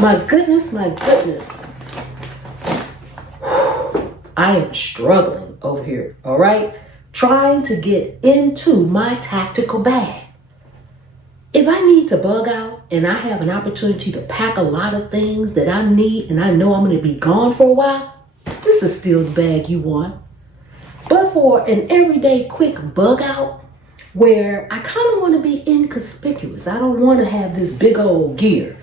My goodness, my goodness. I am struggling over here, all right? Trying to get into my tactical bag. If I need to bug out and I have an opportunity to pack a lot of things that I need and I know I'm going to be gone for a while, this is still the bag you want. But for an everyday quick bug out where I kind of want to be inconspicuous, I don't want to have this big old gear.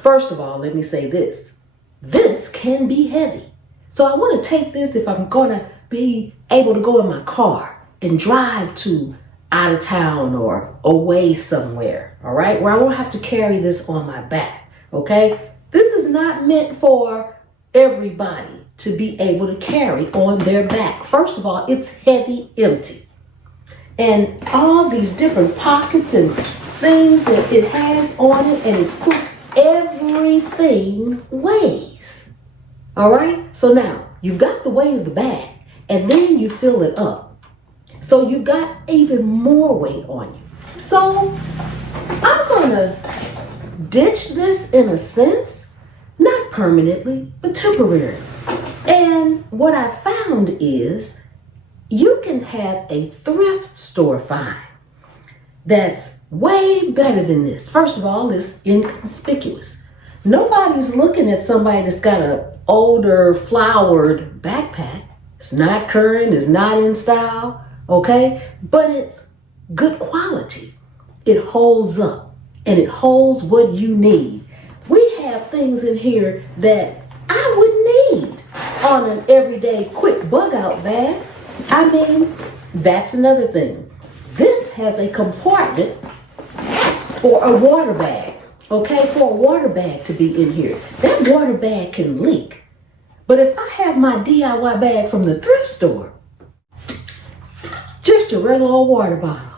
First of all, let me say this. This can be heavy. So I want to take this if I'm going to be able to go in my car and drive to out of town or away somewhere, all right, where I won't have to carry this on my back, okay? This is not meant for everybody to be able to carry on their back. First of all, it's heavy, empty. And all these different pockets and things that it has on it, and it's cool. Everything weighs, all right? So now, you've got the weight of the bag, and then you fill it up. So you've got even more weight on you. So I'm going to ditch this in a sense, not permanently, but temporarily. And what I found is you can have a thrift store find that's way better than this. First of all, it's inconspicuous. Nobody's looking at somebody that's got an older flowered backpack. It's not current, it's not in style. Okay, but it's good quality. It holds up and it holds what you need. We have things in here that I would need on an everyday quick bug out bag. I mean, that's another thing. This has a compartment for a water bag, okay, for a water bag to be in here. That water bag can leak. But if I have my DIY bag from the thrift store, just a regular old water bottle.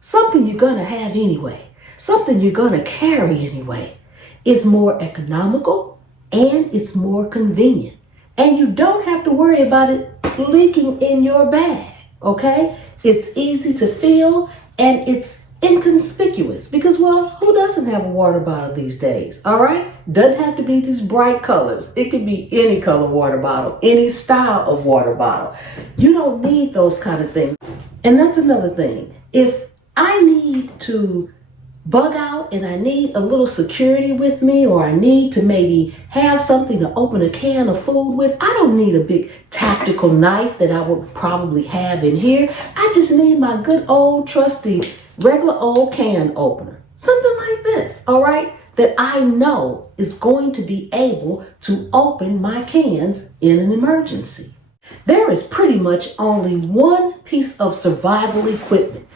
Something you're going to have anyway. Something you're going to carry anyway. It's more economical and it's more convenient. And you don't have to worry about it leaking in your bag, okay? It's easy to fill and it's inconspicuous because, well, who doesn't have a water bottle these days, all right? Doesn't have to be these bright colors. It could be any color water bottle, any style of water bottle. You don't need those kind of things. And that's another thing. If I need to bug out and I need a little security with me, or I need to maybe have something to open a can of food with, I don't need a big tactical knife that I would probably have in here. I just need my good old trusty regular old can opener. Something like this, all right? That I know is going to be able to open my cans in an emergency. There is pretty much only one piece of survival equipment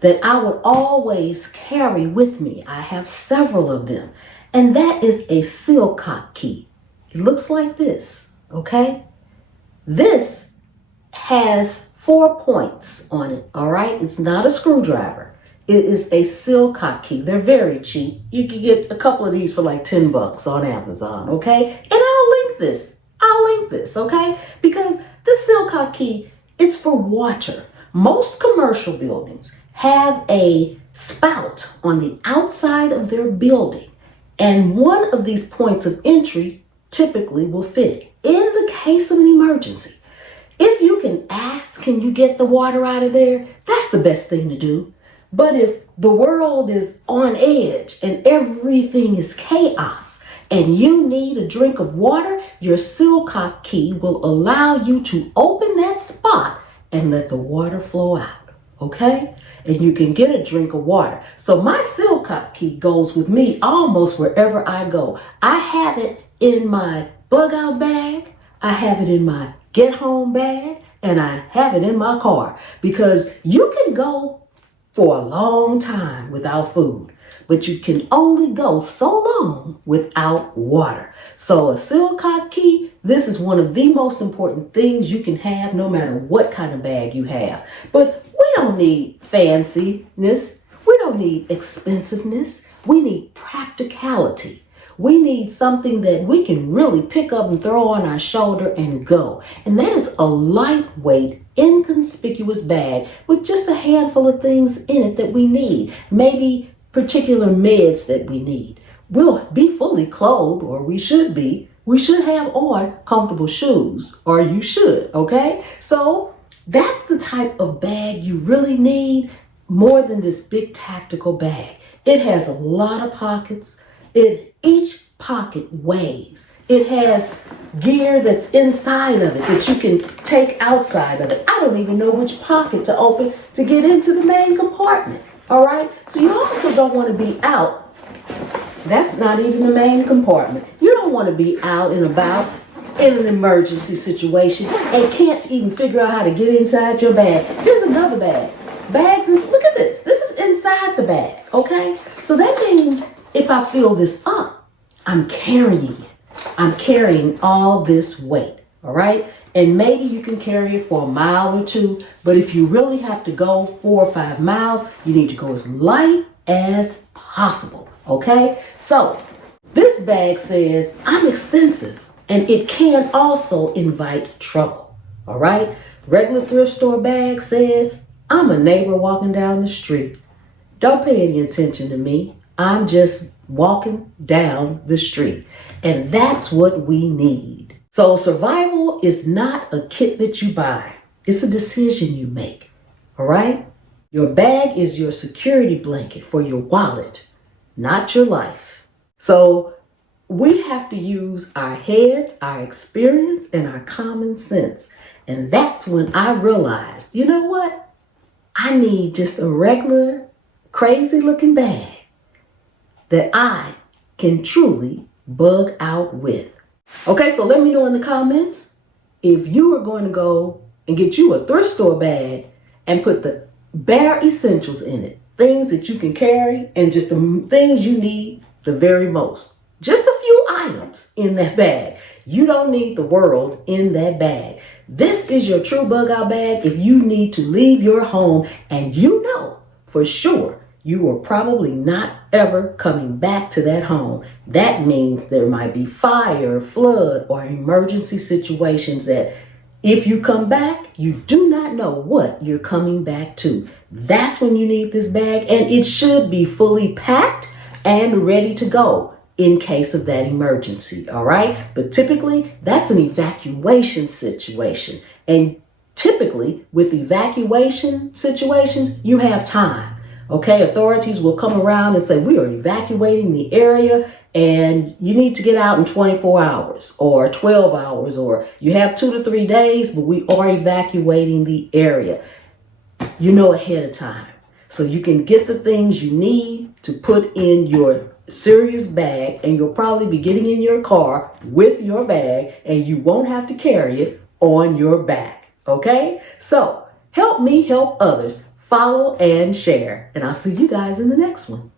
that I would always carry with me. I have several of them, and that is a silcock key. It looks like this, okay? This has 4 points on it, all right? It's not a screwdriver. It is a silcock key. They're very cheap. You can get a couple of these for like $10 on Amazon, okay? And I'll link this, okay? Because this silcock key, it's for water. Most commercial buildings have a spout on the outside of their building, and one of these points of entry typically will fit it. In the case of an emergency, if you can ask, can you get the water out of there? That's the best thing to do. But if the world is on edge and everything is chaos, and you need a drink of water, your silcock key will allow you to open that spot and let the water flow out, okay? And you can get a drink of water. So my silcock key goes with me almost wherever I go. I have it in my bug out bag, I have it in my get home bag, and I have it in my car, because you can go for a long time without food, but you can only go so long without water. So a silcock key, this is one of the most important things you can have no matter what kind of bag you have. But we don't need fanciness. We don't need expensiveness. We need practicality. We need something that we can really pick up and throw on our shoulder and go. And that is a lightweight, inconspicuous bag with just a handful of things in it that we need. Maybe particular meds that we need. we'll be fully clothed, or we should be. We should have on comfortable shoes, or you should, okay? So that's the type of bag you really need, more than this big tactical bag. It has a lot of pockets. Each pocket weighs. It has gear that's inside of it that you can take outside of it. I don't even know which pocket to open to get into the main compartment. All right? So you also don't want to be out. That's not even the main compartment. You don't want to be out and about in an emergency situation and can't even figure out how to get inside your bag. Here's another bag. Bags, look at this. This is inside the bag, okay? So that means if I fill this up, I'm carrying it. I'm carrying all this weight, all right? And maybe you can carry it for a mile or two, but if you really have to go 4 or 5 miles, you need to go as light as possible, okay? So this bag says, I'm expensive, and it can also invite trouble, all right? Regular thrift store bag says, I'm a neighbor walking down the street. Don't pay any attention to me. I'm just walking down the street. And that's what we need. So survival is not a kit that you buy. It's a decision you make, all right? Your bag is your security blanket for your wallet, not your life. So we have to use our heads, our experience, and our common sense. And that's when I realized, you know what? I need just a regular, crazy looking bag that I can truly bug out with. Okay, so let me know in the comments if you are going to go and get you a thrift store bag and put the bare essentials in it. Things that you can carry and just the things you need the very most. Just a few items in that bag. You don't need the world in that bag. This is your true bug out bag if you need to leave your home and you know for sure you are probably not ever coming back to that home. That means there might be fire, flood, or emergency situations that if you come back, you do not know what you're coming back to. That's when you need this bag, and it should be fully packed and ready to go in case of that emergency, all right? But typically, that's an evacuation situation. And typically, with evacuation situations, you have time, okay? Authorities will come around and say, we are evacuating the area, and you need to get out in 24 hours or 12 hours, or you have 2 to 3 days, but we are evacuating the area. You know ahead of time. So you can get the things you need to put in your serious bag, and you'll probably be getting in your car with your bag, and you won't have to carry it on your back, okay? So help me help others. Follow and share, and I'll see you guys in the next one.